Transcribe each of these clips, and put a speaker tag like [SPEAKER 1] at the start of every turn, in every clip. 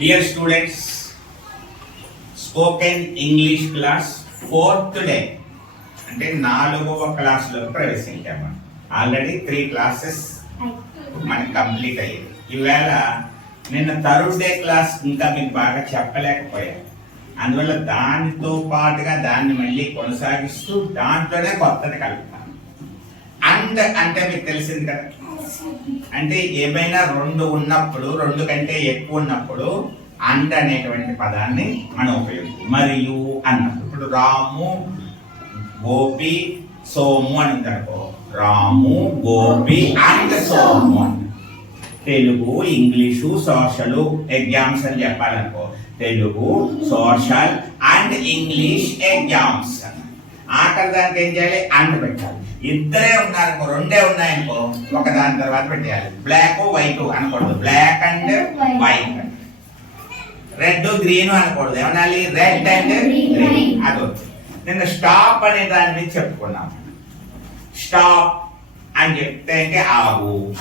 [SPEAKER 1] Dear students spoken English class fourth day అంటే నాలుగవ క్లాస్లో ప్రవేశించాము. ఆల్రెడీ త్రీ క్లాసెస్ మనకి కంప్లీట్ అయ్యింది ఈవేళ నిన్న థర్డ్ డే క్లాస్ ఇంకా మీకు బాగా చెప్పలేకపోయాను. అందువల్ల దానితో పాటుగా దాన్ని మళ్ళీ కొనసాగిస్తూ దాంట్లోనే కొత్తది కలుపుతాను. అండ్ అంటే మీకు తెలిసింది కదా అంటే ఏమైనా రెండు ఉన్నప్పుడు రెండు కంటే ఎక్కువ ఉన్నప్పుడు అండ్ అనేటువంటి పదాన్ని మనం ఉపయోగిస్తాం. మరియు అన్నప్పుడు. ఇప్పుడు రాము గోపి సోము అని అనుకో. Ramu Gopi and Somu. Telugu English social exams అని చెప్పాలనుకో. Telugu social and English exams. ఆఖరి దానికి ఏం చేయాలి? అండ్ పెట్టాలి. ఇద్దరే ఉన్నారనుకో రెండే ఉన్నాయనుకో ఒక దాని తర్వాత పెట్టేయాలి. బ్లాక్ వైట్ అనకూడదు. Black and white. Red green అనకూడదు. ఏమనాలి రెడ్ అండ్ గ్రీన్. అది. నిన్న స్టాప్ అనే దాని మీద చెప్పుకున్నాం. స్టాప్ అని చెప్తే అంటే ఆగు.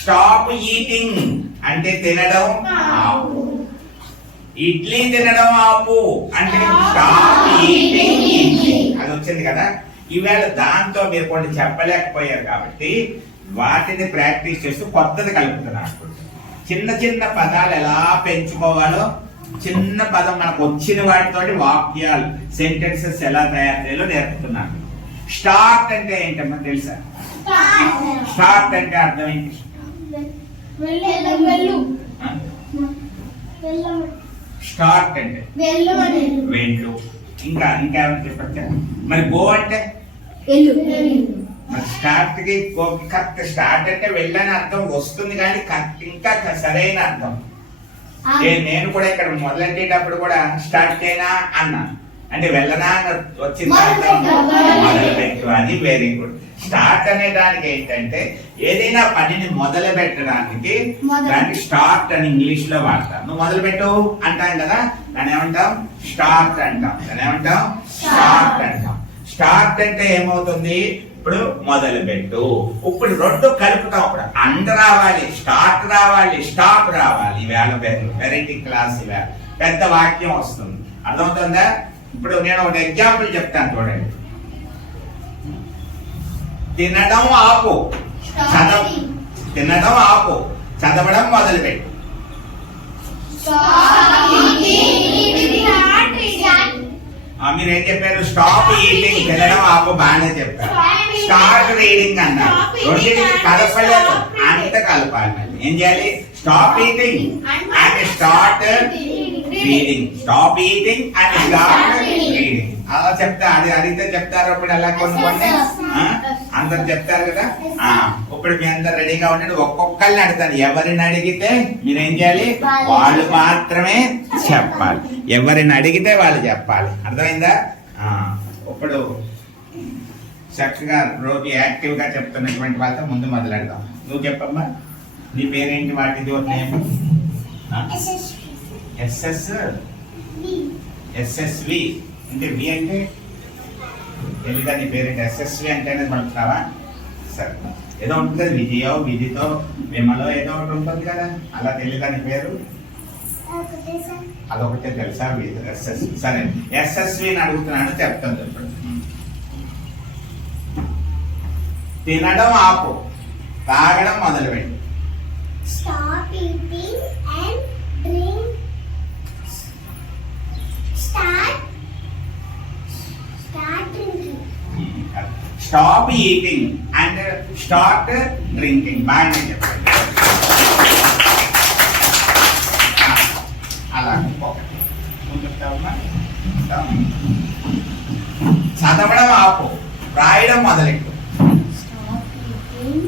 [SPEAKER 1] స్టాప్ ఈటింగ్ అంటే తినడం ఆపు. ఇడ్లీ తినడం ఆపు అంటే స్టాప్ ఈటింగ్. అది వచ్చింది కదా? ఈవేళ దాంతో మీరు కొన్ని చెప్పలేకపోయారు కాబట్టి వాటిని ప్రాక్టీస్ చేస్తూ కొత్తది కలుపుతున్నారు చిన్న చిన్న పదాలు ఎలా పెంచుకోవాలో చిన్న పదం మనకు వచ్చిన వాటితోటి వాక్యాలు సెంటెన్సెస్ ఎలా తయారు చేయాలో నేర్పుతున్నాను. స్టార్ట్ అంటే ఏంటమ్మా తెలుసా? స్టార్ట్ అంటే అర్థం ఏంటి? స్టార్ట్ అంటే? వెళ్ళు. ఇంకా ఇంకా ఏమైనా చెప్పచ్చా? మరి గో అంటే? మరి స్టార్ట్కి కరెక్ట్ స్టార్ట్ అంటే వెళ్ళని అర్థం వస్తుంది కానీ కరెక్ట్ ఇంకా సరైన అర్థం. నేను కూడా ఇక్కడ మొదలెట్టేటప్పుడు కూడా స్టార్ట్ చేయనా అన్నా. అంటే వెళ్ళనా వచ్చింది
[SPEAKER 2] మొదలు
[SPEAKER 1] అర్థం
[SPEAKER 2] పెట్టు.
[SPEAKER 1] మొదలు పెట్టు. అది వెరీ గుడ్ స్టార్ట్ అనే దానికి ఏంటంటే ఏదైనా పనిని మొదలు పెట్టడానికి. దానికి స్టార్ట్ అని ఇంగ్లీష్లో వాడతాం. నువ్వు మొదలు పెట్టు అంటాం కదా దాన్ని ఏమంటాం? స్టార్ట్ అంటాం. దాన్ని ఏమంటాం? స్టార్ట్ స్టార్ట్ అంటే ఏమవుతుంది? ఇప్పుడు మొదలు పెట్టు ఇప్పుడు రెండు కలుపుతాం అప్పుడు. అండ్ రావాలి స్టార్ట్ రావాలి స్టాప్ రావాలి. ఈవేళ వెరైటీ క్లాస్ ఈవేళ పెద్ద వాక్యం వస్తుంది. అర్థమవుతుందా? ఇప్పుడు నేను ఒక ఎగ్జాంపుల్ చెప్తాను చూడండి. తినడం ఆపు. చదవ తినడం ఆపు. చదవడం మొదలుపెట్టు. మీరు ఏం చెప్పారు స్టాప్ ఈటింగ్ తినడం ఆపు బాగానే చెప్పారు. స్టార్ట్ రీడింగ్ అన్నారు. రెండింటికి కలపలేదు. అంత కలపాలి ఏం చేయాలి? Stop eating and start reading stop eating and start reading అలా చెప్తా అది అడిగితే చెప్తారు ఇప్పుడు అలా కొన్ని కొన్ని ఆ? అందరు చెప్తారు కదా? ఇప్పుడు మీ అందరు రెడీగా ఉండండి. ఒక్కొక్కరిని అడుగుతాను. ఎవరిని అడిగితే మీరేం చేయాలి? వాళ్ళు మాత్రమే చెప్పాలి. ఎవరిని అడిగితే వాళ్ళు చెప్పాలి. అర్థమైందా? ఇప్పుడు చక్కగా రోజు యాక్టివ్గా చెప్తున్నటువంటి వాళ్ళతో ముందు మొదలెడదాం. నువ్వు చెప్పమ్మా. నీ పేరేంటి వాటిది ఒక నేమ్? ఎస్ఎస్ ఎస్ఎస్వి అంటే వి అంటే? తెలీదా నీ పేరేంటి? ఎస్ఎస్వి అంటే అనేది పలుకుతావా సరే. ఏదో ఉంటుంది కదా, విజయో విధితో విమలో ఏదో ఒకటి ఉంటుంది కదా. అలా తెలీదా నీ పేరు? అదొకటే తెలుసా? ఎస్ఎస్వి సరే. ఎస్ఎస్వి అని అడుగుతున్నాను చెప్తాను చెప్పండి తినడం ఆపు. తాగడం మొదలుపెట్టి.
[SPEAKER 2] Stop eating and drink. Start. Start drinking.
[SPEAKER 1] Stop eating and start drinking బాగానే చెప్పండి అలా. ఒకటి చదవడం ఆపు. రాయడం మొదలెట్టు
[SPEAKER 2] Stop eating.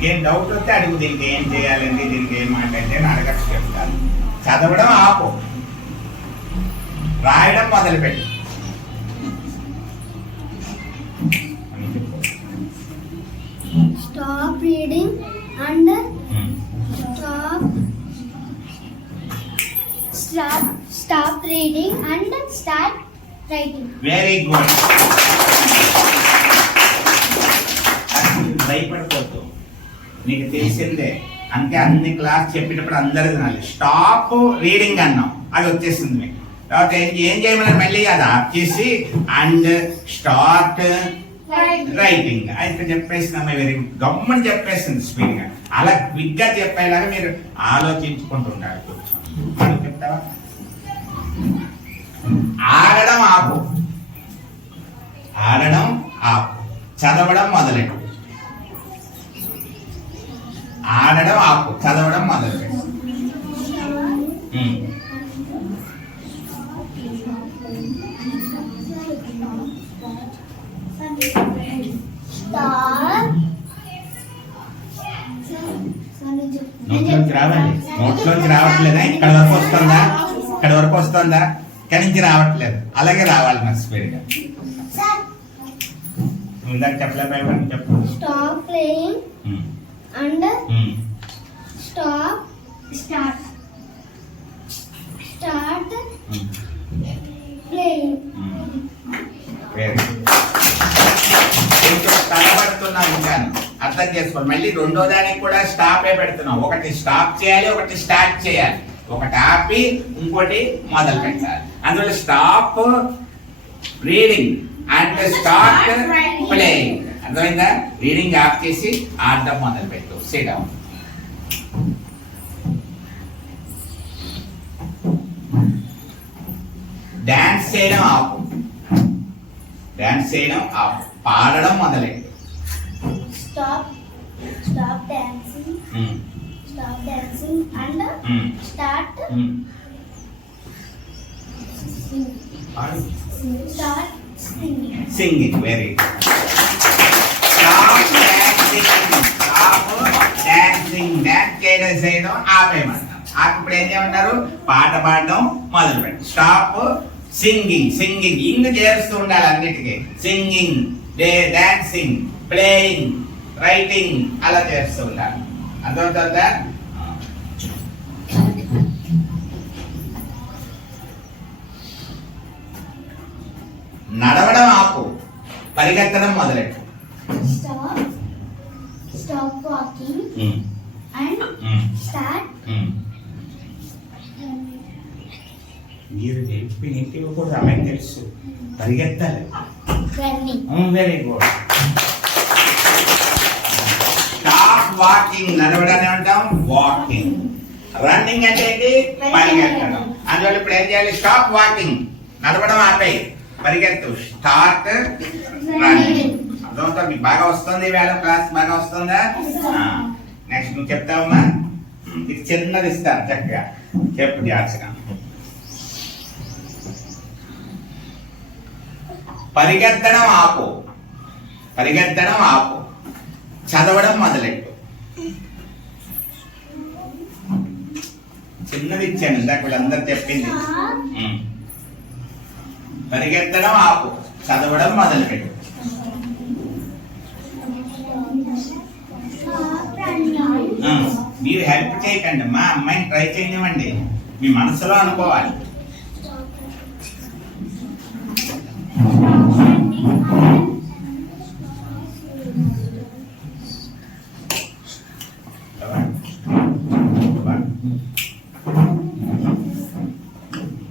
[SPEAKER 1] నీకేం డౌట్ వస్తే అడుగు దీనికి ఏం చేయాలండి దీనికి ఏం మాట్లాడితే అడగచ్చు చెప్తాను చదవడం ఆపు రాయడం మొదలుపెట్టు
[SPEAKER 2] reading and
[SPEAKER 1] um.
[SPEAKER 2] stop. Stop. Stop reading and start writing.
[SPEAKER 1] Very good భయపడిపోతూ నీకు తెలిసిందే. అంటే అన్ని క్లాస్ చెప్పేటప్పుడు అందరూ తినాలి. స్టాప్ రీడింగ్ అన్నాం. అది వచ్చేసింది మీకు. తర్వాత ఏం చేయమన్నారు మళ్ళీ? అది ఆఫ్ చేసి అండ్ స్టార్ట్ రైటింగ్ అయితే చెప్పేసింది వెరీ. గమ్మని చెప్పేసింది స్పీడ్గా అలా క్విక్గా చెప్పేలాగా మీరు ఆలోచించుకుంటూ ఉండాలి కూర్చొని. మనం చెప్తావా? ఆడడం ఆపు. ఆడడం ఆపు. చదవడం మొదలెట్టు. ఆడడం ఆపు చదవడం.
[SPEAKER 2] Stop.
[SPEAKER 1] నోట్లోంచి రావాలి నోట్లోంచి రావట్లేదా? ఇక్కడ వరకు వస్తుందా? ఇక్కడ వరకు వస్తుందా? ఇక్కడి నుంచి రావట్లేదు. అలాగే రావాలి మరి స్పీడ్గా నువ్వు ఇందాక చెప్పలేకపోయావా చెప్పు.
[SPEAKER 2] Stop playing.
[SPEAKER 1] Um.
[SPEAKER 2] stop. Start. Start
[SPEAKER 1] um.
[SPEAKER 2] playing.
[SPEAKER 1] Very కొంచెం తలబడుతున్నావు ఇంకా అర్థం చేసుకోండి మళ్ళీ రెండో దానికి కూడా స్టాపే పెడుతున్నావు ఒకటి స్టాప్ చేయాలి ఒకటి స్టార్ట్ చేయాలి ఒకటి ఆపి ఇంకోటి మొదలు పెట్టాలి అందువల్ల stop reading and start playing అర్థమైందా? రీడింగ్ ఆఫ్ చేసి ఆడడం మొదలు పెట్టు సిట్ డౌన్ డాన్స్ చేయడం ఆపు. డాన్స్ చేయడం ఆపు. పాడడం మొదలెట్టు.
[SPEAKER 2] Dancing. And
[SPEAKER 1] um,
[SPEAKER 2] start.
[SPEAKER 1] Um.
[SPEAKER 2] Sing.
[SPEAKER 1] పాడు.
[SPEAKER 2] Start singing.
[SPEAKER 1] Singing very stop చేయడం ఆపేయమంటాం ఆపి ఇప్పుడు ఏం చేయమంటారు పాట పాడడం మొదలు పెట్టి స్టాప్ సింగింగ్ సింగింగ్ ఇంగ్ చేస్తూ ఉండాలి అన్నిటికీ. Singing day dancing playing writing అలా చేస్తూ ఉండాలి. అర్థమవుతుందా? నడవడం ఆపు. పరిగెత్తడం మొదలెట్టు.
[SPEAKER 2] Stop. Stop walking.
[SPEAKER 1] ఉమ్,
[SPEAKER 2] start.
[SPEAKER 1] ఉమ్. మీరు చెప్పి ఇంటికి కూడా అమ్మాయి తెలుసు. పరిగెత్తాలి. వెరీ గుడ్ స్టాప్ వాకింగ్ నడవడాన్ని అంటాం వాకింగ్ రన్నింగ్ అంటే ఏంటి? పరిగెత్తడం అందువల్ల ఇప్పుడు ఏం చేయాలి? స్టాప్ వాకింగ్ నడవడం ఆపేయి. పరిగెత్తు. స్టార్ట్ రన్నింగ్ అర్థమవుతా మీకు బాగా వస్తుంది వేళ? క్లాస్ బాగా వస్తుందా? నెక్స్ట్ నువ్వు చెప్తావమ్మా? ఇది చిన్నది ఇస్తాను చక్కగా. చెప్పు జాగ్రత్తగా పరిగెత్తడం ఆపు. పరిగెత్తడం ఆపు. చదవడం మొదలెట్టు. చిన్నది ఇచ్చాను ఇందాక వీళ్ళందరూ చెప్పింది. పరిగెత్తడం ఆపు. చదవడం మొదలుపెట్టు
[SPEAKER 2] Stop running.
[SPEAKER 1] ఆ, మీరు హెల్ప్ చేయకండి మా అమ్మాయిని ట్రై చేయనివ్వండి. మీ మనసులో అనుకోవాలి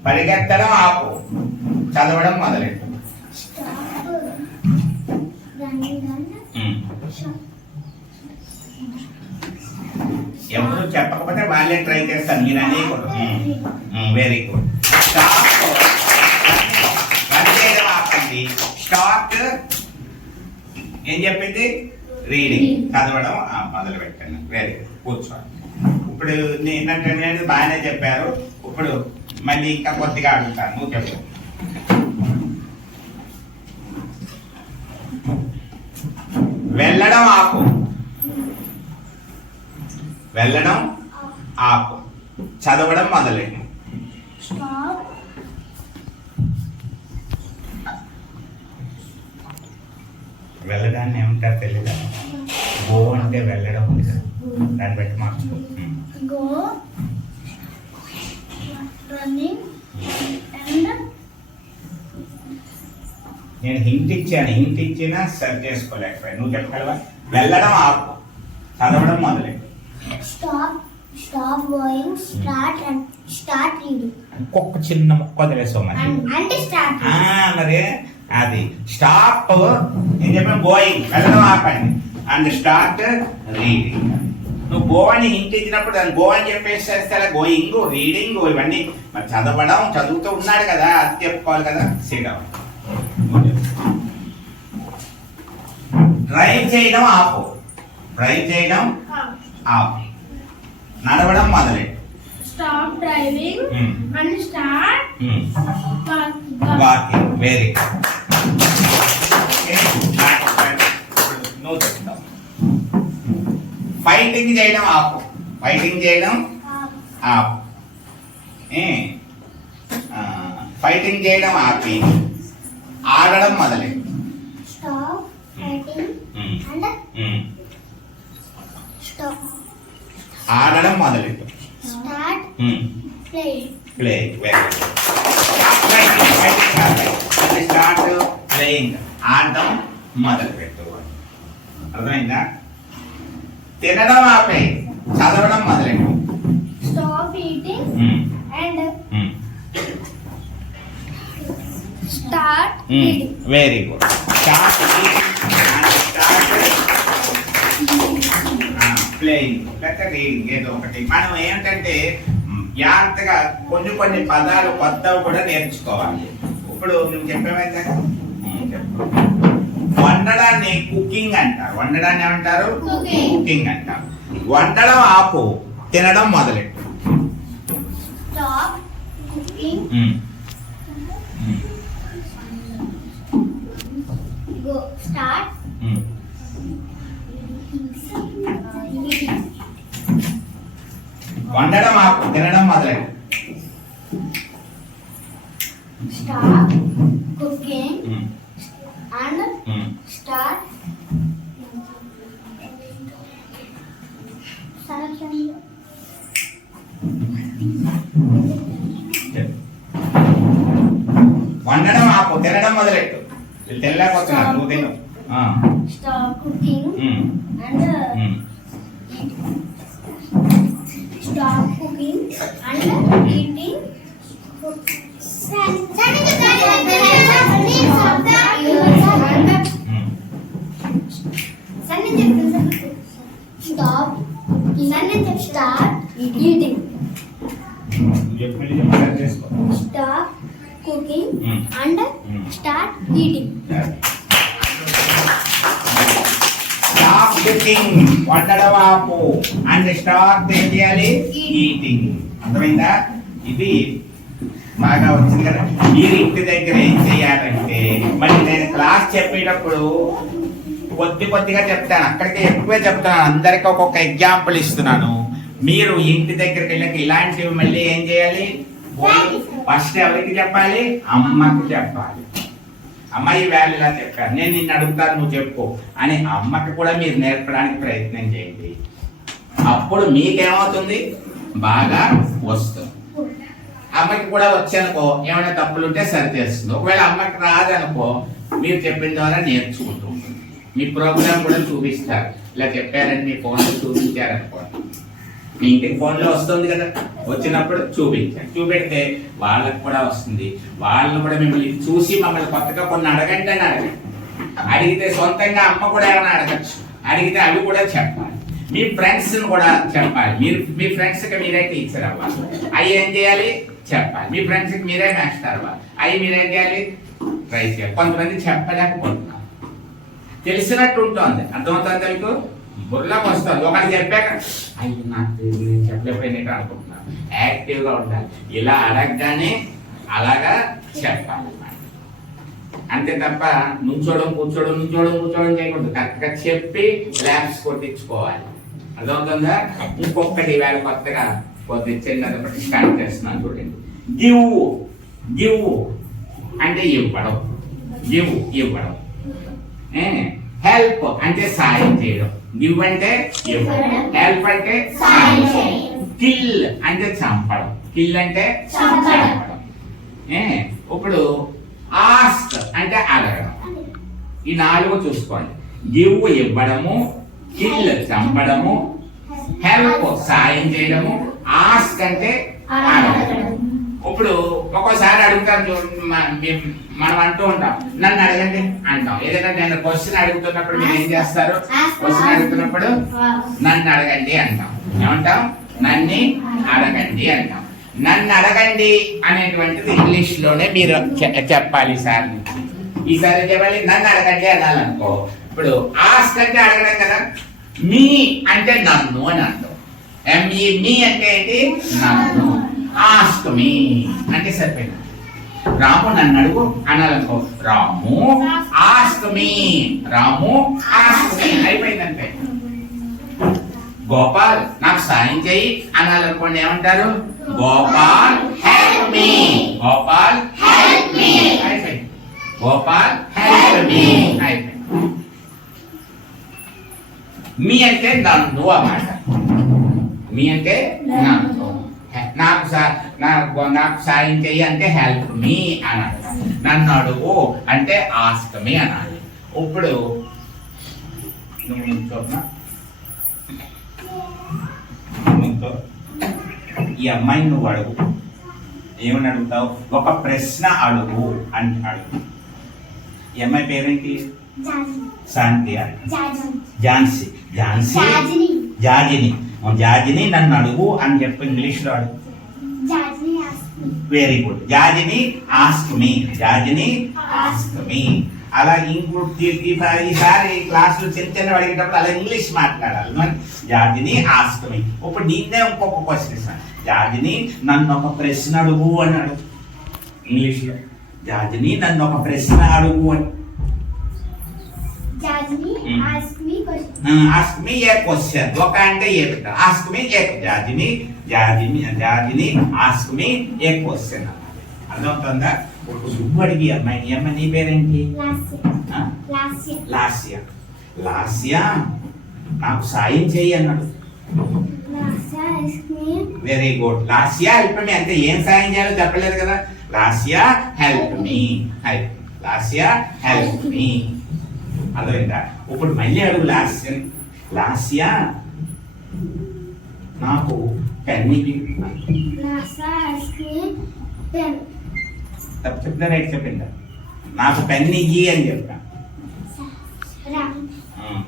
[SPEAKER 1] పరిగెత్తడం ఆపు చదవడం మొదలెట్టు ఉమ్. ఎవరు వాళ్ళే ట్రై చేస్తారు. మీరు అనే వెరీ గుడ్ ఆపండి. స్టార్ట్ ఏం చెప్పింది? రీడింగ్ చదవడం ఆ, మొదలు పెట్టండి. వెరీ గుడ్ కూర్చోండి. ఇప్పుడు ఏంటంటే బాగానే చెప్పారు. ఇప్పుడు మళ్ళీ ఇంకా కొద్దిగా అడుగుతాను. నువ్వు చెప్పు. వెళ్ళడం ఆపు. వెళ్ళడం చదవడం
[SPEAKER 2] Stop.
[SPEAKER 1] వెళ్ళడాన్ని ఏమంటారు తెలీదా గో అంటే వెళ్ళడం ఉంది కదా దాన్ని బట్టి మార్చు ఉమ్.
[SPEAKER 2] Go. Running. And
[SPEAKER 1] నేను హింట్ ఇచ్చాను హింట్ ఇచ్చినా సరి చేసుకోలేకపోయాను నువ్వు చెప్పగలవా వెళ్ళడం ఆపు చదవడం మొదలెట్టు.
[SPEAKER 2] Start and start reading.
[SPEAKER 1] ఇంకొక చిన్న మొక్క వదిలేసావు మరి.
[SPEAKER 2] And start.
[SPEAKER 1] ఆ, మరి అది స్టాప్ నేను చెప్పాను గోయింగ్ వెళ్ళడం ఆపండి. అండ్ స్టార్ట్ రీడింగ్ నువ్వు గో అని హింట్ ఇచ్చినప్పుడు దాన్ని గో అని చెప్పేసి గోయింగ్ రీడింగ్ ఇవన్నీ మరి చదవడం చదువుతూ ఉన్నాడు కదా అది చెప్పుకోవాలి కదా సిడౌన్ డ్రైవ్ చేయడం ఆపు. డ్రైవ్ చేయడం ఆపు. నడవడం Hmm.
[SPEAKER 2] and start
[SPEAKER 1] Hmm.
[SPEAKER 2] walking.
[SPEAKER 1] Walking very నువ్వు చెప్తావు ఫైటింగ్ చేయడం ఆపు. ఫైటింగ్ చేయడం ఆపు. ఏ ఫైటింగ్ చేయడం ఆపి. ఆడడం
[SPEAKER 2] fighting
[SPEAKER 1] um,
[SPEAKER 2] and
[SPEAKER 1] um.
[SPEAKER 2] stop.
[SPEAKER 1] ఆడడం మొదలెట్టు. ప్లే. Very start playing. ఆడడం అర్థమైందా? తినడం ఆపే. చదవడం మొదలెట్టు
[SPEAKER 2] reading.
[SPEAKER 1] Very good. Start start. Playing లేకపోతే రీడింగ్ ఏదో ఒకటి. మనం ఏంటంటే జాగ్రత్తగా కొన్ని కొన్ని పదాలు కొత్తవి కూడా నేర్చుకోవాలి. ఇప్పుడు నువ్వు చెప్పేమైతే? వండడాన్ని కుకింగ్ అంటారు. వండడాన్ని ఏమంటారు. కుకింగ్. అంటారు. వండడం ఆపు తినడం మొదలెట్టు.
[SPEAKER 2] Start
[SPEAKER 1] వండడం ఆపు తినడం మొదలెట్టు
[SPEAKER 2] Stop cooking
[SPEAKER 1] um.
[SPEAKER 2] and
[SPEAKER 1] um.
[SPEAKER 2] start. Start saying.
[SPEAKER 1] వండడం ఆపు తినడం మొదలెట్టు వీళ్ళు తెల్లకపోతున్నారు నువ్వు తిను ఆ,
[SPEAKER 2] Stop cooking
[SPEAKER 1] um,
[SPEAKER 2] and uh,
[SPEAKER 1] um.
[SPEAKER 2] eating. Stop cooking and eating. Stop. Start eating. Stop cooking
[SPEAKER 1] Mm.
[SPEAKER 2] and
[SPEAKER 1] Mm.
[SPEAKER 2] start eating.
[SPEAKER 1] Stop cooking వండడం ఆపు and start ఏం చేయాలి? ఈటింగ్ అర్థమైందా? ఇది బాగా వచ్చింది కదా. మీరు ఇంటి దగ్గర ఏం చేయాలంటే మరి నేను క్లాస్ చెప్పేటప్పుడు కొద్ది కొద్దిగా చెప్తాను. అక్కడికి ఎక్కువే చెప్తాను. అందరికి ఒక్కొక్క ఎగ్జాంపుల్ ఇస్తున్నాను. మీరు ఇంటి దగ్గరికి వెళ్ళక ఇలాంటివి మళ్ళీ ఏం చేయాలి? ఫస్ట్ ఎవరికి చెప్పాలి? అమ్మకి చెప్పాలి. అమ్మాయి ఈ వేళ ఇలా చెప్పారు. నేను నిన్ను అడుగుతాను నువ్వు చెప్పుకో. అని అమ్మకి కూడా మీరు నేర్పడానికి ప్రయత్నం చేయండి. అప్పుడు మీకేమవుతుంది? బాగా వస్తుంది. అమ్మకి కూడా వచ్చనుకో. ఏమైనా తప్పులుంటే సరి చేస్తుంది. ఒకవేళ అమ్మకి రాదనుకో మీరు చెప్పిన ద్వారా నేర్చుకుంటూ మీ ప్రోగ్రామ్ కూడా చూపిస్తారు. ఇలా చెప్పారని మీ ఫోన్లో చూపించారనుకో మీ ఇంటికి ఫోన్లో వస్తుంది కదా. వచ్చినప్పుడు చూపించండి చూపెడితే వాళ్ళకి కూడా వస్తుంది. వాళ్ళు కూడా మిమ్మల్ని చూసి మమ్మల్ని కొత్తగా కొన్ని అడగండి అని అడగండి. అడిగితే సొంతంగా అమ్మ కూడా ఏమైనా అడగచ్చు. అడిగితే అవి కూడా చెప్పాలి. మీ ఫ్రెండ్స్ కూడా చెప్పాలి. మీరు మీ ఫ్రెండ్స్కి మీరే టీచర్ అవ్వాలి. అవి ఏం చేయాలి? చెప్పాలి. మీ ఫ్రెండ్స్కి మీరే మాస్టర్ అవ్వాలి. అవి మీరేం చేయాలి? ట్రై చేయాలి. కొంతమంది చెప్పలేకపోతున్నారు. తెలిసినట్టు ఉంటుంది. అర్థమవుతుంది మీకు? బుర్రలోకి వస్తుంది ఒకటి చెప్పాక అయ్యి నాకు నేను చెప్పలేకపోయినట్టు అనుకుంటున్నాను యాక్టివ్గా ఉండాలి. ఇలా అడగగానే అలాగా చెప్పాలి అంతే తప్ప నుంచోడం కూర్చోడం నుంచోడం కూర్చోడం చేయకూడదు. కరెక్ట్గా చెప్పి ల్యాబ్స్ కొట్టించుకోవాలి. అర్థమవుతుందా? ఇంకొకటి వేళ కొత్తగా కొద్ది చిన్నది స్టార్ట్ చేస్తున్నాను చూడండి. గివ్ గివ్ అంటే ఇవ్వడం. గివ్ ఇవ్వడం. హెల్ప్ అంటే సాయం చేయడం. గివ్ అంటే హెల్ప్ అంటే సాయం కిల్ అంటే చంపడం. కిల్ అంటే
[SPEAKER 2] చంపడం.
[SPEAKER 1] ఏ? ఇప్పుడు ఆస్క్ అంటే అడగడం. ఈ నాలుగు చూసుకోండి. గివ్ ఇవ్వడము కిల్ చంపడము హెల్ప్ సాయం చేయడము ఆస్క్ అంటే అడగడం. ఇప్పుడు ఒక్కోసారి అడుగుతారు చూడండి, మనం అంటూ ఉంటాం. నన్ను అడగండి అంటాం. ఏదైనా నేను క్వశ్చన్ అడుగుతున్నప్పుడు మీరు ఏం చేస్తారు? క్వశ్చన్ అడుగుతున్నప్పుడు నన్ను అడగండి అంటాం. ఏమంటాం? నన్ను అడగండి అంటాం. నన్ను అడగండి అనేటువంటిది ఇంగ్లీష్లోనే మీరు చెప్పాలి సార్ ఈసారి చెప్పాలి? నన్ను అడగండి అనాలనుకో. ఇప్పుడు ఆస్క్ అంటే అడగడం కదా. మీ అంటే నన్ను అని అంటాం ఎంఈ మీ అంటే ఏంటి? నన్ను. ఆస్క్ మీ అంటే సరిపోయింది? రాము నన్ను అడుగు అనాలనుకో. రాము ఆస్క్ మీ రాము ఆస్క్ మీ అయిపోయిందంటే. గోపాల్ నాకు సాయం చేయి అనాలనుకోండి ఏమంటారు? Gopal help me Gopal help me అయిపోయింది. గోపాల్ హెల్ప్ మీ అయిపోయింది. మీ అంటే నన్ను అన్నమాట. మీ అంటే నన్ను. నాకు సార్ నాకు నాకు సాయం చెయ్యి అంటే హెల్ప్ మీ అనాలి. నన్ను అడుగు అంటే ఆస్క్ మీ అనాలి. ఇప్పుడు ఈ అమ్మాయిని నువ్వు అడుగు. ఏమని అడుగుతావు? ఒక ప్రశ్న అడుగు అని అడుగు ఈ అమ్మాయి పేరేంటి? శాంతి. ఝాన్సీ ఝాన్సీ
[SPEAKER 2] జాజిని.
[SPEAKER 1] జాజిని. నన్ను అడుగు అని చెప్పి ఇంగ్లీష్లో అడుగు. Very good Jajini ask me Jajini ask me అలా ఇంకో- ఈ- ఈ- ఈసారి క్లాసులు చిన్న చిన్న అడిగేటప్పుడు అలా ఇంగ్లీష్ మాట్లాడాలి. మరి జాజిని ఆస్క్ మీ ఇప్పుడు నిన్నే ఇంకొక క్వశ్చన్ ఇస్తాను జాజిని నన్ను ఒక ప్రశ్న అడుగు అని అడుగు. ఇంగ్లీష్లో. జాజిని నన్ను ఒక ప్రశ్న అడుగు అని. Hmm. Ask me a question ఒక అంటే a ask me a Jajini Jajini Jajini ask me a question అర్థమవుతుందా? ఒక సుబ్బు అడిగి అమ్మాయి ఈ అమ్మాయి నీ పేరేంటి. లాస్య. లాస్య. నాకు సాయం చెయ్యి అన్నాడు. Very good Lasya help me అంటే ఏం సాయం చేయాలో చెప్పలేదు కదా. Lasya help me help Lasya help me అర్థమైందా? ఇప్పుడు మళ్ళీ అడుగు లాస్య. లాస్య? నాకు పెన్నికి తప్పు చెప్తా రైట్ చెప్పిందా నాకు పెన్ ఇయ్యి అని చెప్తా
[SPEAKER 2] Ram.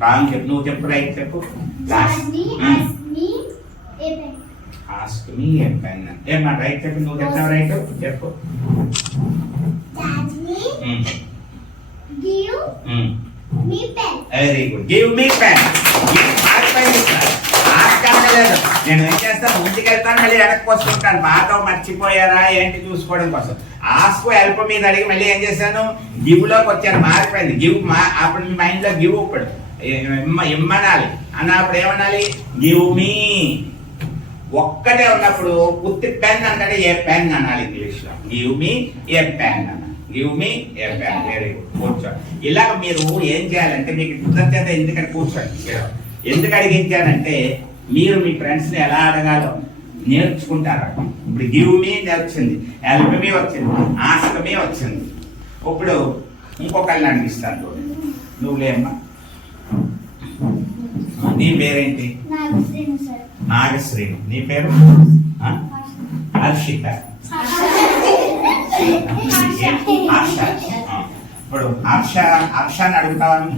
[SPEAKER 1] రాంగ్ చెప్పు నువ్వు చెప్పు రైట్ చెప్పు ఆస్క్ మీ ఏ పెన్ ఏమా రైట్ చెప్పు నువ్వు చెప్తావు రైట్ చెప్పు
[SPEAKER 2] Jajini
[SPEAKER 1] um,
[SPEAKER 2] give
[SPEAKER 1] very good give me pen లేదు నేను ఏం చేస్తాను? ముందుకెళ్తాను మళ్ళీ వెనక్కి వస్తుంటాను మాతో మర్చిపోయారా? ఏంటి చూసుకోవడం కోసం. ఆస్కు హెల్ప్ మీద అడిగి మళ్ళీ ఏం చేశాను? గివ్లోకి వచ్చాను మారిపోయింది. గివ్ మా అప్పుడు మీ మైండ్లో గివ్ ఇప్పుడు ఇమ్మ ఇమ్మనాలి. అన్నప్పుడు ఏమనాలి? Give me. ఒక్కటే ఉన్నప్పుడు ఉత్తి పెన్ అంటే ఏ పెన్ అనాలి ఇంగ్లీష్లో గివ్ మీ ఏ పెన్ అనాలి. Give me a pen. Very good కూర్చో. ఇలాగ మీరు ఏం చేయాలంటే మీకు కృతజ్ఞత ఎందుకని కూర్చోండి. ఎందుకు అడిగించానంటే మీరు మీ ఫ్రెండ్స్ని ఎలా అడగాలో నేర్చుకుంటారు ఇప్పుడు గివ్ మీ వచ్చింది హెల్ప్ మీ వచ్చింది ఆస్క్ మీ వచ్చింది ఇప్పుడు ఇంకొకరిని అడిగిస్తాను చూడండి. నువ్వు లేమ్మా నీ పేరేంటి. నాగశ్రీను నీ పేరు? హర్షిత హర్ష. ఇప్పుడు హర్ష హర్షని అడుగుతావా ఉం?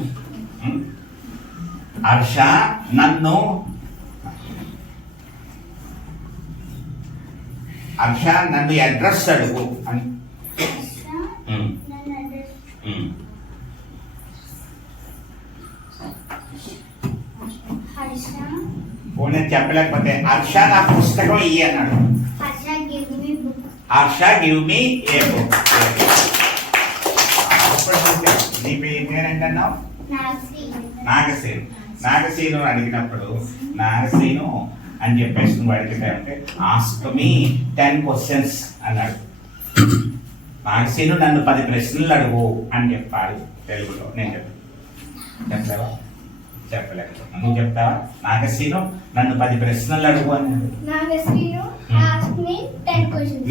[SPEAKER 1] హర్ష నన్ను హర్ష నన్ను అడ్రస్ అడుగు అని. పోనీ చెప్పలేకపోతే హర్ష నా పుస్తకం ఇయ్యి అన్నాడు. Harsha give me a book నీ పేరేంటన్నావు. నాగసేను నాగసేను అడిగినప్పుడు నాగసేను అని చెప్పేసి నువ్వు అడిగితే ఆస్క్ మీ టెన్ క్వశ్చన్స్ అన్నాడు. నాగసేను నన్ను పది ప్రశ్నలు అడుగు అని చెప్పాడు తెలుగులో. నేను చెప్పాను. చెప్తావా చెప్పలేకపోతున్నా నువ్వు చెప్తావా? నాగసేను నన్ను పది ప్రశ్నలు అడుగు అన్నాడు.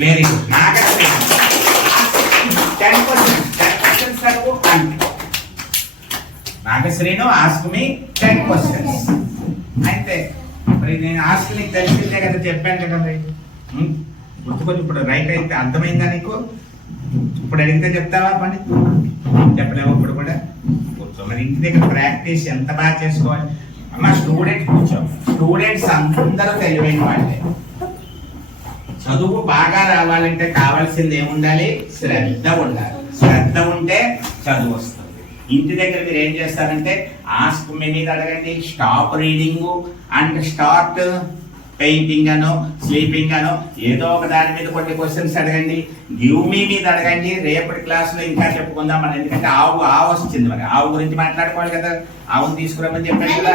[SPEAKER 1] Very good Nagasenu ten questions ten questions అడుగు అని Nagasrinu ask me ten questions అయితే మరి నేను ఆస్తి నీకు తెలిసిందే కదా చెప్పాను కదా మరి. గుర్తుకొని ఇప్పుడు రైట్ అయితే అర్థమైందా నీకు? ఇప్పుడు అడిగితే చెప్తావా పని? చెప్పలేవు ఇప్పుడు కూడా. కూర్చో మరి ఇంటి దగ్గర ప్రాక్టీస్ ఎంత బాగా చేసుకోవాలి? అమ్మ స్టూడెంట్ కూర్చో. స్టూడెంట్స్ అందరూ తెలివైన వాళ్ళే. చదువు బాగా రావాలంటే కావాల్సింది ఏముండాలి? శ్రద్ధ ఉండాలి. శ్రద్ధ ఉంటే చదువు వస్తుంది. ఇంటి దగ్గర మీరు ఏం చేస్తారంటే ఆస్క్ మీ మీద అడగండి. Stop reading and start painting అనో స్లీపింగ్ అనో ఏదో ఒక దాని మీద కొన్ని క్వశ్చన్స్ అడగండి. గివ్ మీ మీద అడగండి. రేపటి క్లాస్లో ఇంకా చెప్పుకుందాం మనం ఎందుకంటే ఆవు ఆవు వస్తుంది మరి. ఆవు గురించి మాట్లాడుకోవాలి కదా. ఆవును తీసుకురామని చెప్పాను కదా.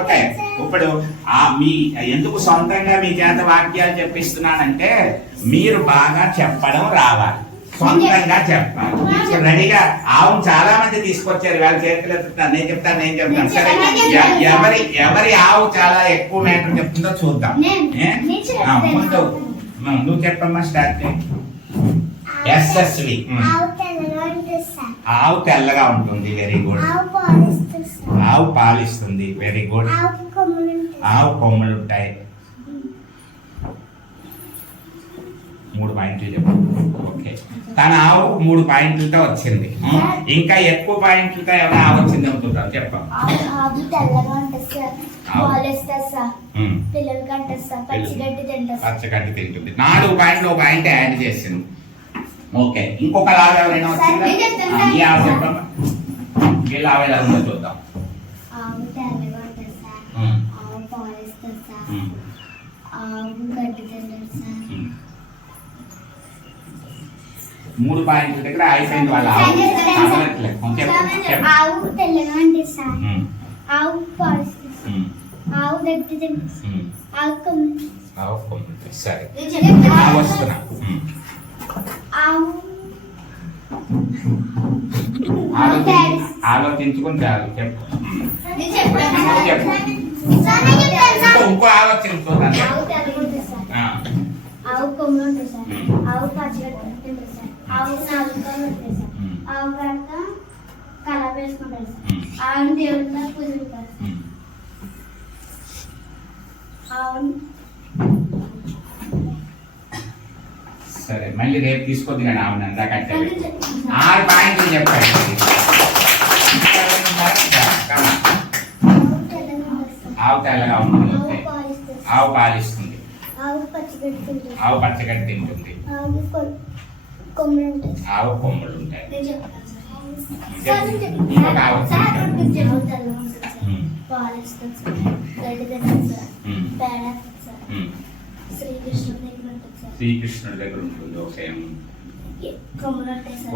[SPEAKER 1] ఓకే. ఇప్పుడు ఆ మీ ఎందుకు సొంతంగా మీ చేత వాక్యాలు చెప్పిస్తున్నానంటే మీరు బాగా చెప్పడం రావాలి. సొంతంగా చెప్పాలి ఇప్పుడు రెడీగా ఆవు చాలా మంది తీసుకొచ్చారు వాళ్ళ చేతులు ఎత్తుతాను నేను చెప్తాను నేను చెప్తాను. సరే ఎవరి ఎవరి ఆవు చాలా ఎక్కువ మ్యాటర్ చెప్తుందో చూద్దాం. ముందు నువ్వు చెప్పమ్మా స్టార్ట్ ఎస్ఎస్వి
[SPEAKER 2] ఆవు తెల్లగా ఉంటుంది సార్.
[SPEAKER 1] ఆవు తెల్లగా ఉంటుంది వెరీ గుడ్
[SPEAKER 2] ఆవు పాలిస్తుంది
[SPEAKER 1] వెరీ గుడ్ ఆవు కొమ్మలు ఉంటాయి. మూడు పాయింట్లు చెప్పు. ఓకే. తన ఆవు మూడు పాయింట్లతో వచ్చింది? ఇంకా ఎక్కువ పాయింట్లతో ఏమైనా ఆవు వచ్చింది అనుకుంటారు? చెప్పం
[SPEAKER 2] ఆవు ఆవు తెల్లగా ఉంటుంది సార్
[SPEAKER 1] ఆవు.
[SPEAKER 2] పాలిస్తుంది సార్
[SPEAKER 1] ఉం.
[SPEAKER 2] పిల్లలకి అంటుంది సార్ పచ్చిగడ్డి తింటుంది.
[SPEAKER 1] నాలుగు పాయింట్లు ఒక పాయింట్ యాడ్ చేసింది. ఓకే. ఇంకొక లాగా ఎవరైనా వచ్చిందా? ఈ ఆవు ఆవు ఎలా ఉందో చూద్దాం.
[SPEAKER 2] ఆవు గడ్డి
[SPEAKER 1] మూడు పాయింట్ల దగ్గర అయిపోయింది వాళ్ళ ఆవు
[SPEAKER 2] ఉంటుంది సార్
[SPEAKER 1] వస్తున్నా ఆలోచించుకుని చాలు. చెప్పు. చెప్పు. ఇంకో చెప్పు.
[SPEAKER 2] ఆవు
[SPEAKER 1] ఆ,
[SPEAKER 2] ఆవు కొమ్ములు
[SPEAKER 1] ఉం.
[SPEAKER 2] ఆవు నాలుగు సార్ కళ వేసుకుంటారు సార్. ఆవుని
[SPEAKER 1] సరే మళ్ళీ రేపు తీసుకొద్ది కానీ ఆమె అందాక అంటే ఆరు పాయింట్లు చెప్పాలి
[SPEAKER 2] ఆవు తెల్లగా ఉంటుంది.
[SPEAKER 1] ఆవు
[SPEAKER 2] పాలిస్తుంది.
[SPEAKER 1] ఆవు
[SPEAKER 2] పచ్చిగడ్డి తింటుంది. కొమ్ములు ఉంటాయి
[SPEAKER 1] ఆవు కొమ్ములు. ఉంటాయి.
[SPEAKER 2] శ్రీకృష్ణుడి దగ్గర ఉంటుంది ఏ- కొమ్ములు ఉంటాయి సార్.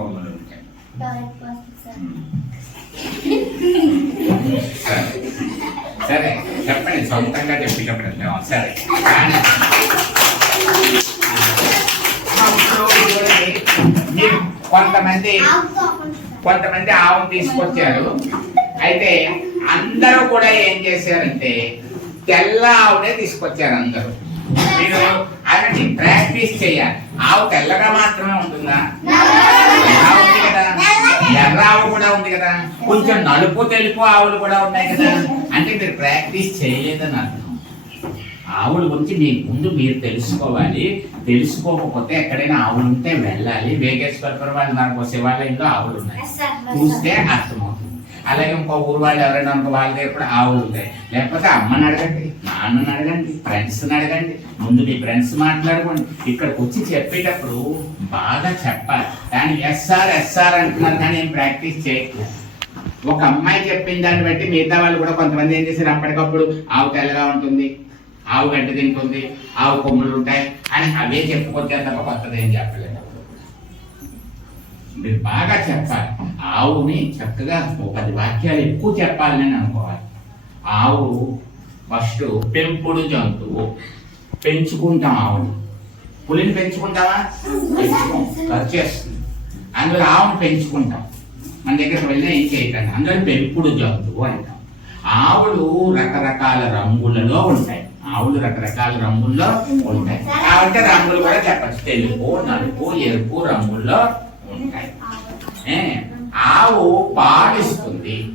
[SPEAKER 1] చెప్పండి సొంతంగా చెప్పి చెప్పండి. సరే. మీరు కొంతమంది కొంతమంది ఆవును తీసుకొచ్చారు. అయితే అందరూ కూడా ఏం చేశారంటే తెల్ల ఆవునే తీసుకొచ్చారు అందరూ. మీరు అలాంటి ప్రాక్టీస్ చేయాలి. ఆవు తెల్లగా మాత్రమే ఉంటుందా? ఆవు ఉంది కదా. ఎర్ర ఆవు కూడా ఉంది కదా. కొంచెం నలుపు తెలుపు ఆవులు కూడా ఉన్నాయి కదా. అంటే మీరు ప్రాక్టీస్ చేయలేదని అర్థం ఆవుల గురించి మీ ముందు మీరు తెలుసుకోవాలి. తెలుసుకోకపోతే ఎక్కడైనా ఆవులు ఉంటే వెళ్ళాలి. వేగేశ్వరపురం వాళ్ళ దానికి శివాలయంలో ఆవులు ఉన్నాయి. చూస్తే. అర్థమవుతుంది. అలాగే ఇంకో ఊరు వాళ్ళు ఎవరైనా ఇంకో వాళ్ళ దగ్గర కూడా ఆవులు ఉంటాయి. లేకపోతే అమ్మని అడగండి నాన్నని అడగండి ఫ్రెండ్స్ని అడగండి. ముందు మీ ఫ్రెండ్స్ మాట్లాడుకోండి. ఇక్కడికి వచ్చి చెప్పేటప్పుడు బాగా చెప్పాలి. కానీ ఎస్ఆర్ ఎస్ఆర్ అంటున్నారు కానీ ఏం ప్రాక్టీస్ చేయట్లేదు. ఒక అమ్మాయి చెప్పిన దాన్ని బట్టి మిగతా వాళ్ళు కూడా కొంతమంది ఏం చేశారు? అప్పటికప్పుడు ఆవు తెల్లగా ఉంటుంది. ఆవు గడ్డి తింటుంది ఆవు కొమ్ములు ఉంటాయి. అని అవే చెప్పుకొచ్చారు తప్ప కొత్తది ఏం చెప్పలేదు మీరు బాగా చెప్పాలి. ఆవుని చక్కగా ఒక పది వాక్యాలు ఎక్కువ చెప్పాలని అనుకోవాలి. ఆవు ఫస్ట్ పెంపుడు జంతువు. పెంచుకుంటాం ఆవుని. పులిని పెంచుకుంటావా? పెంచుకోం. ఖర్చు చేస్తుంది. అందులో ఆవును పెంచుకుంటాం. మన దగ్గరికి వెళ్ళినా ఏం చేయకండి అందులో పెంపుడు జంతువు అంటాం. ఆవులు రకరకాల రంగులలో ఉంటాయి. ఆవులు రకరకాల రంగుల్లో ఉంటాయి కాబట్టి రంగులు కూడా చెప్పచ్చు. తెలుపు నలుపు ఎరుపు రంగుల్లో ఉంటాయి. ఏ? ఆవు పాలు ఇస్తుంది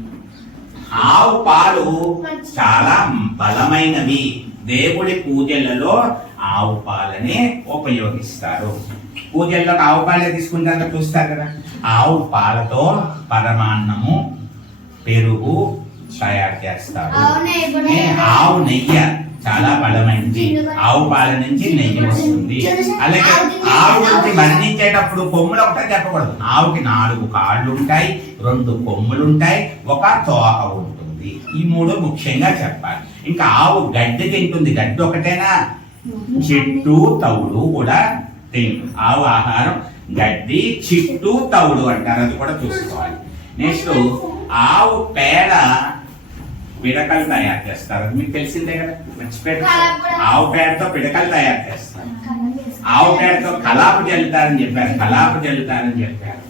[SPEAKER 1] ఆవు పాలు చాలా బలమైనవి. దేవుడి పూజలలో ఆవు పాలనే ఉపయోగిస్తారు. పూజల్లో ఆవు పాలే తీసుకుంటారు చూస్తారు కదా. ఆవు పాలతో పరమాన్నము పెరుగు తయారు చేస్తారు. ఆవు నెయ్యి చాలా బలమైనది ఆవు పాల నుంచి నెయ్యి వస్తుంది. అలాగే ఆవు గురించి వర్ణించేటప్పుడు కొమ్ములు ఒకటే చెప్పకూడదు. ఆవుకి నాలుగు కాళ్ళు ఉంటాయి రెండు కొమ్ములు ఉంటాయి ఒక తోక ఉంటుంది. ఈ మూడు ముఖ్యంగా చెప్పాలి. ఇంకా ఆవు గడ్డి తింటుంది. గడ్డి ఒకటేనా? చెట్టు తవుడు కూడా తింటుంది. ఆవు ఆహారం గడ్డి చిట్టు తవుడు అంటారు. అది కూడా చూసుకోవాలి. నెక్స్ట్ ఆవు పేడ పిడకలు తయారు చేస్తారు. అది మీకు తెలిసిందే కదా మర్చిపోయారు ఆవు పేడతో పిడకలు తయారు చేస్తారు. ఆవు పేడతో కలాపు జల్లుతారని చెప్పారు కలాపు జల్లుతారని చెప్పారు?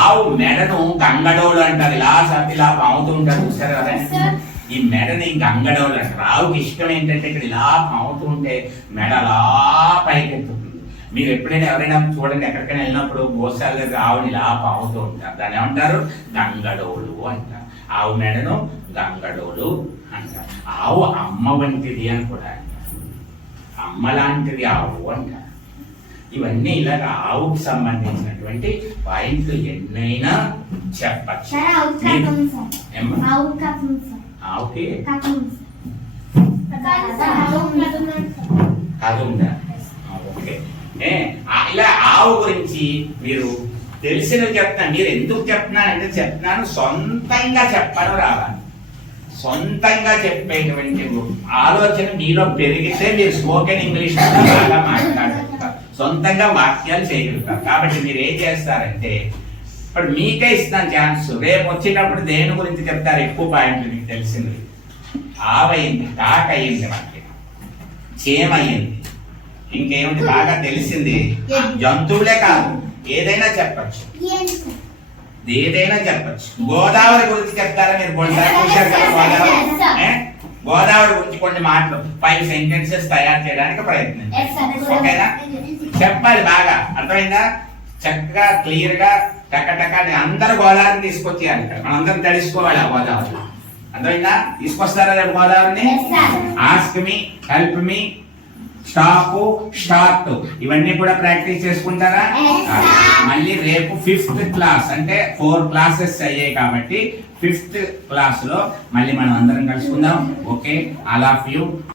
[SPEAKER 1] ఆవు మెడను గంగడోలు అంటారు. ఇలా సర్ది ఇలా పాముతూ ఉంటారు చూసారు కదా ఈ మెడని గంగడోలు అంటారు. ఆవుకి ఇష్టం ఏంటంటే ఇక్కడ ఇలా పాముతూ ఉంటే మెడ అలా పైకెత్తుతుంది మీరు ఎప్పుడైనా ఎవరైనా చూడండి ఎక్కడికైనా వెళ్ళినప్పుడు గోశాల దగ్గర ఆవుని ఇలా పాముతూ ఉంటారు. దాన్ని ఏమంటారు? గంగడోలు అంటారు. ఆవు మెడను గంగడోలు అంటారు. ఆవు అమ్మ వంటిది అని కూడా అంటారు అమ్మ లాంటిది ఆవు అంటారు. ఇవన్నీ ఇలాగ ఆవుకి సంబంధించినటువంటి పాయింట్లు ఎన్నైనా చెప్పచ్చు. ఆవుకి
[SPEAKER 2] కథం
[SPEAKER 1] ఉందా? ఓకే. ఇలా ఆవు గురించి మీరు తెలిసినవి చెప్తాను. మీరు ఎందుకు చెప్తున్నానంటే చెప్తున్నాను సొంతంగా చెప్పడం రావాలి. సొంతంగా చెప్పేటువంటి ఆలోచన మీలో పెరిగితే మీరు స్పోకెన్ ఇంగ్లీష్ బాగా మాట్లాడగలుగుతారు సొంతంగా వాక్యాలు చేయగలుగుతారు. కాబట్టి మీరు ఏం చేస్తారంటే ఇప్పుడు మీకే ఇస్తాను ఛాన్స్. రేపు వచ్చేటప్పుడు దేని గురించి చెప్తారు? ఎక్కువ పాయింట్లు మీకు తెలిసింది. ఆవయింది కాక అయింది మనకి చేమయ్యింది. ఇంకేమిటి బాగా తెలిసింది. జంతువులే కాదు. ఏదైనా చెప్పచ్చు. ఏదైనా చెప్పచ్చు గోదావరి గురించి చెప్తారా మీరు? గోదావరి గురించి. కొన్ని మాటలు. ఫైవ్ సెంటెన్సెస్ తయారు చేయడానికి ప్రయత్నం ఓకేనా? చెప్పాలి బాగా. అర్థమైందా? చక్కగా క్లియర్గా టక టక అని అందరు గోదావరిని తీసుకొచ్చేయాలి ఇక్కడ. మనందరం తెలుసుకోవాలి ఆ గోదావరి అర్థమైందా? తీసుకొస్తారా రేపు గోదావరిని. Ask me help me stop start. ఇవన్నీ కూడా ప్రాక్టీస్ చేసుకుంటారా. మళ్ళీ రేపు ఫిఫ్త్ క్లాస్ అంటే ఫోర్ క్లాసెస్ అయ్యాయి కాబట్టి ఫిఫ్త్ క్లాస్లో మళ్ళీ మనం అందరం కలుసుకుందాం. Okay I love you.